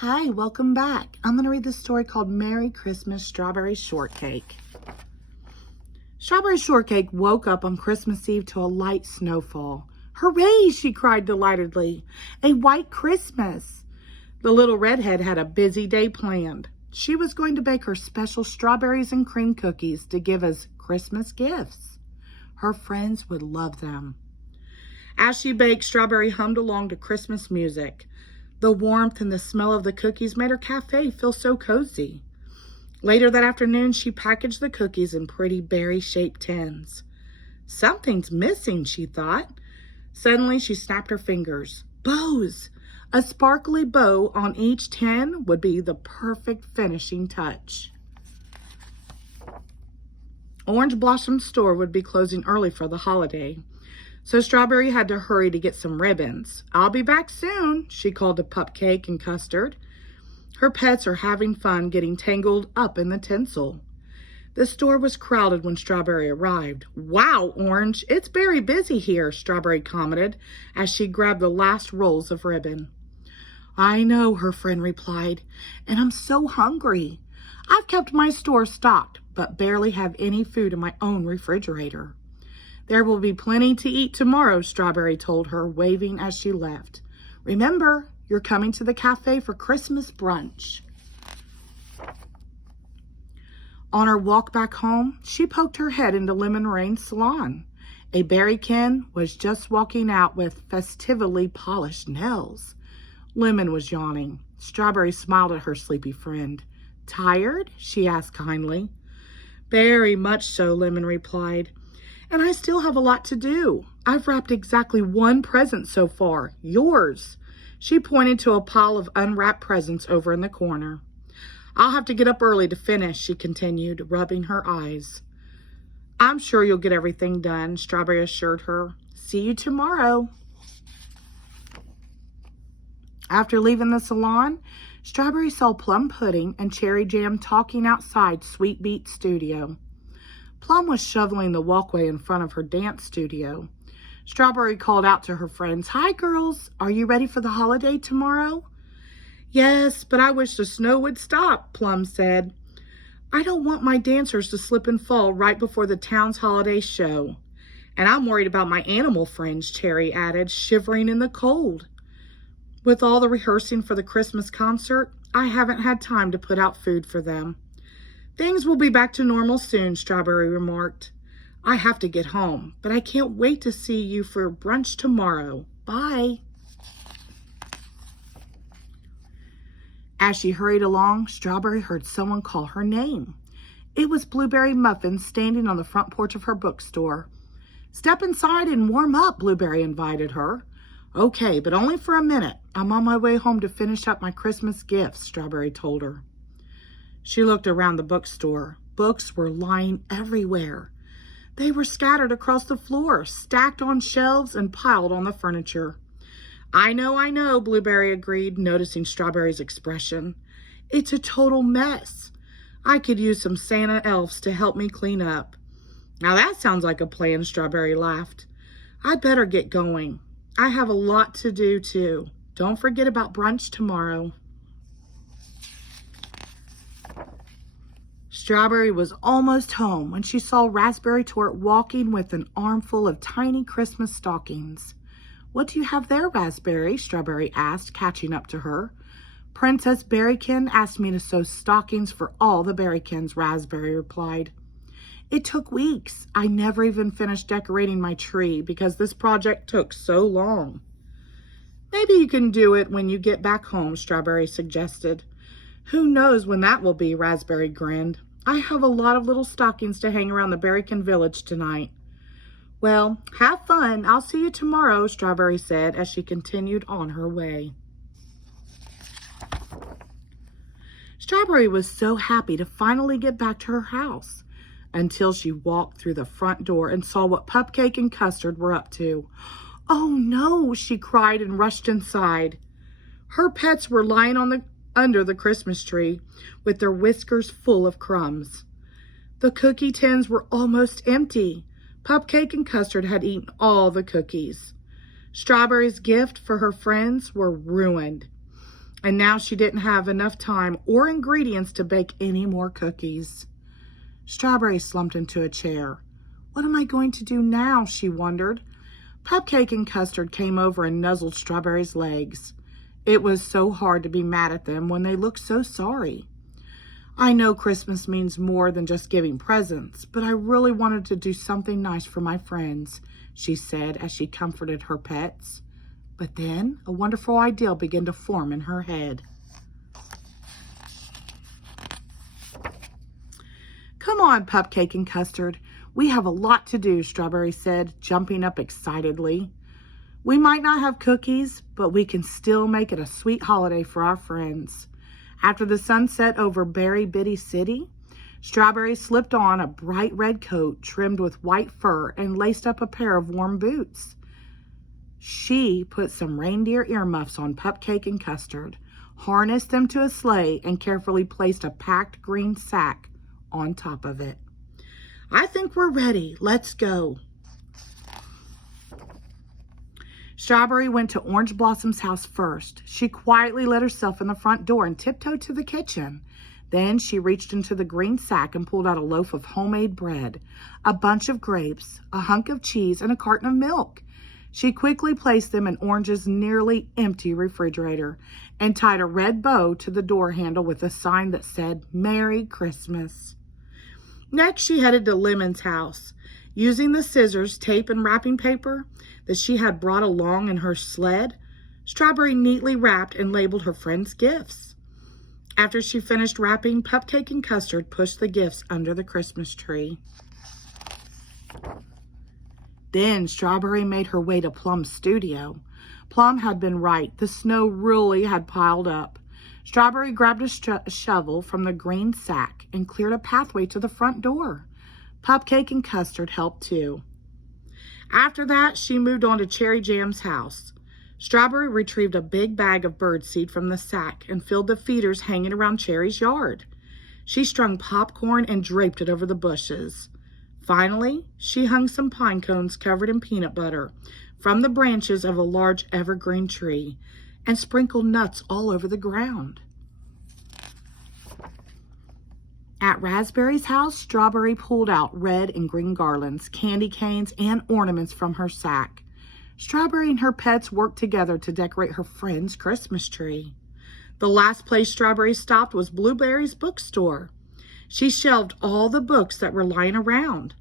Hi, welcome back. I'm going to read this story called Merry Christmas Strawberry Shortcake. Strawberry Shortcake woke up on Christmas Eve to a light snowfall. Hooray, she cried delightedly. A white Christmas. The little redhead had a busy day planned. She was going to bake her special strawberries and cream cookies to give as Christmas gifts. Her friends would love them. As she baked, Strawberry hummed along to Christmas music. The warmth and the smell of the cookies made her cafe feel so cozy. Later that afternoon, she packaged the cookies in pretty berry-shaped tins. Something's missing, she thought. Suddenly, she snapped her fingers. Bows! A sparkly bow on each tin would be the perfect finishing touch. Orange Blossom store would be closing early for the holiday, so Strawberry had to hurry to get some ribbons. I'll be back soon, she called to Pupcake and Custard. Her pets are having fun getting tangled up in the tinsel. The store was crowded when Strawberry arrived. Wow, Orange, it's very busy here, Strawberry commented as she grabbed the last rolls of ribbon. I know, her friend replied, and I'm so hungry. I've kept my store stocked, but barely have any food in my own refrigerator. There will be plenty to eat tomorrow, Strawberry told her, waving as she left. Remember, you're coming to the cafe for Christmas brunch. On her walk back home, she poked her head into Lemon Rain's salon. A berrykin was just walking out with festively polished nails. Lemon was yawning. Strawberry smiled at her sleepy friend. Tired? She asked kindly. Very much so, Lemon replied. And I still have a lot to do. I've wrapped exactly one present so far. Yours. She pointed to a pile of unwrapped presents over in the corner. I'll have to get up early to finish, she continued, rubbing her eyes. I'm sure you'll get everything done, Strawberry assured her. See you tomorrow. After leaving the salon, Strawberry saw Plum Pudding and Cherry Jam talking outside Sweet Beet's studio. Plum was shoveling the walkway in front of her dance studio. Strawberry called out to her friends, Hi, girls. Are you ready for the holiday tomorrow? Yes, but I wish the snow would stop, Plum said. I don't want my dancers to slip and fall right before the town's holiday show. And I'm worried about my animal friends, Cherry added, shivering in the cold. With all the rehearsing for the Christmas concert, I haven't had time to put out food for them. Things will be back to normal soon, Strawberry remarked. I have to get home, but I can't wait to see you for brunch tomorrow. Bye. As she hurried along, Strawberry heard someone call her name. It was Blueberry Muffin standing on the front porch of her bookstore. Step inside and warm up, Blueberry invited her. Okay, but only for a minute. I'm on my way home to finish up my Christmas gifts, Strawberry told her. She looked around the bookstore. Books were lying everywhere. They were scattered across the floor, stacked on shelves and piled on the furniture. I know, Blueberry agreed, noticing Strawberry's expression. It's a total mess. I could use some Santa elves to help me clean up. Now that sounds like a plan, Strawberry laughed. I'd better get going. I have a lot to do too. Don't forget about brunch tomorrow. Strawberry was almost home when she saw Raspberry Tort walking with an armful of tiny Christmas stockings. What do you have there, Raspberry? Strawberry asked, catching up to her. Princess Berrykin asked me to sew stockings for all the Berrykins, Raspberry replied. It took weeks. I never even finished decorating my tree because this project took so long. Maybe you can do it when you get back home, Strawberry suggested. Who knows when that will be, Raspberry grinned. I have a lot of little stockings to hang around the Berrykin village tonight. Well, have fun. I'll see you tomorrow, Strawberry said as she continued on her way. Strawberry was so happy to finally get back to her house until she walked through the front door and saw what Pupcake and Custard were up to. Oh no, she cried and rushed inside. Her pets were lying under the Christmas tree with their whiskers full of crumbs. The cookie tins were almost empty. Pupcake and Custard had eaten all the cookies. Strawberry's gift for her friends were ruined. and now she didn't have enough time or ingredients to bake any more cookies. Strawberry slumped into a chair. What am I going to do now? She wondered. Pupcake and Custard came over and nuzzled Strawberry's legs. It was so hard to be mad at them when they looked so sorry. I know Christmas means more than just giving presents, but I really wanted to do something nice for my friends, she said as she comforted her pets. But then a wonderful idea began to form in her head. Come on, Pupcake and Custard. We have a lot to do, Strawberry said, jumping up excitedly. We might not have cookies, but we can still make it a sweet holiday for our friends. After the sun set over Berry Bitty City, Strawberry slipped on a bright red coat trimmed with white fur and laced up a pair of warm boots. She put some reindeer earmuffs on Pupcake and Custard, harnessed them to a sleigh, and carefully placed a packed green sack on top of it. I think we're ready. Let's go. Strawberry went to Orange Blossom's house first. She quietly let herself in the front door and tiptoed to the kitchen. Then she reached into the green sack and pulled out a loaf of homemade bread, a bunch of grapes, a hunk of cheese, and a carton of milk. She quickly placed them in Orange's nearly empty refrigerator and tied a red bow to the door handle with a sign that said, "Merry Christmas." Next, she headed to Lemon's house. Using the scissors, tape, and wrapping paper that she had brought along in her sled, Strawberry neatly wrapped and labeled her friends' gifts. After she finished wrapping, Pupcake and Custard pushed the gifts under the Christmas tree. Then Strawberry made her way to Plum's studio. Plum had been right. The snow really had piled up. Strawberry grabbed a shovel from the green sack and cleared a pathway to the front door. Pupcake and Custard helped too. After that, she moved on to Cherry Jam's house. Strawberry retrieved a big bag of birdseed from the sack and filled the feeders hanging around Cherry's yard. She strung popcorn and draped it over the bushes. Finally, she hung some pine cones covered in peanut butter from the branches of a large evergreen tree and sprinkled nuts all over the ground. At Raspberry's house, Strawberry pulled out red and green garlands, candy canes, and ornaments from her sack. Strawberry and her pets worked together to decorate her friend's Christmas tree. The last place Strawberry stopped was Blueberry's bookstore. She shelved all the books that were lying around.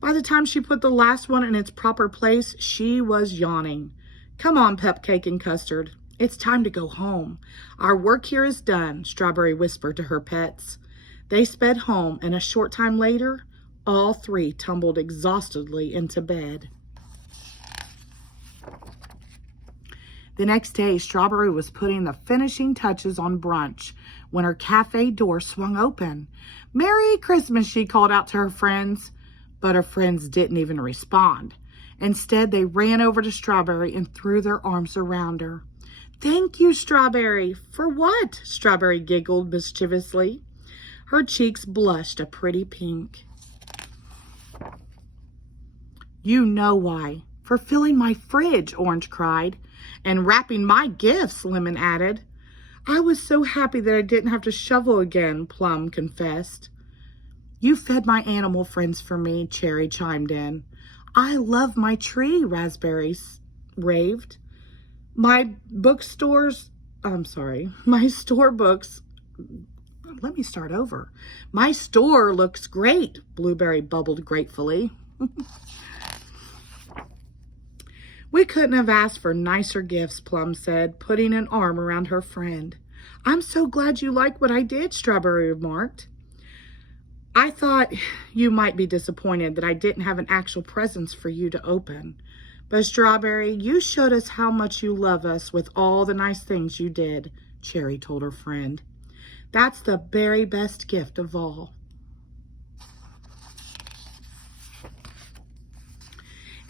By the time she put the last one in its proper place, she was yawning. Come on, Pupcake and Custard. It's time to go home. Our work here is done, Strawberry whispered to her pets. They sped home, and a short time later, all three tumbled exhaustedly into bed. The next day, Strawberry was putting the finishing touches on brunch when her cafe door swung open. "Merry Christmas," she called out to her friends. But her friends didn't even respond. Instead, they ran over to Strawberry and threw their arms around her. "Thank you, Strawberry." "For what?" Strawberry giggled mischievously. Her cheeks blushed a pretty pink. "You know why. For filling my fridge," Orange cried. "And wrapping my gifts," Lemon added. "I was so happy that I didn't have to shovel again," Plum confessed. "You fed my animal friends for me," Cherry chimed in. "I love my tree," Raspberry raved. My store looks great," Blueberry bubbled gratefully. "We couldn't have asked for nicer gifts," Plum said, putting an arm around her friend. "I'm so glad you like what I did," Strawberry remarked. "I thought you might be disappointed that I didn't have an actual present for you to open. But Strawberry, you showed us how much you love us with all the nice things you did," Cherry told her friend. "That's the very best gift of all."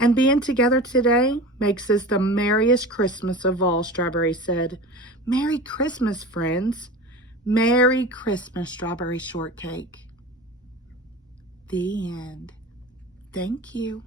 "And being together today makes this the merriest Christmas of all," Strawberry said. "Merry Christmas, friends. Merry Christmas, Strawberry Shortcake." The end. Thank you.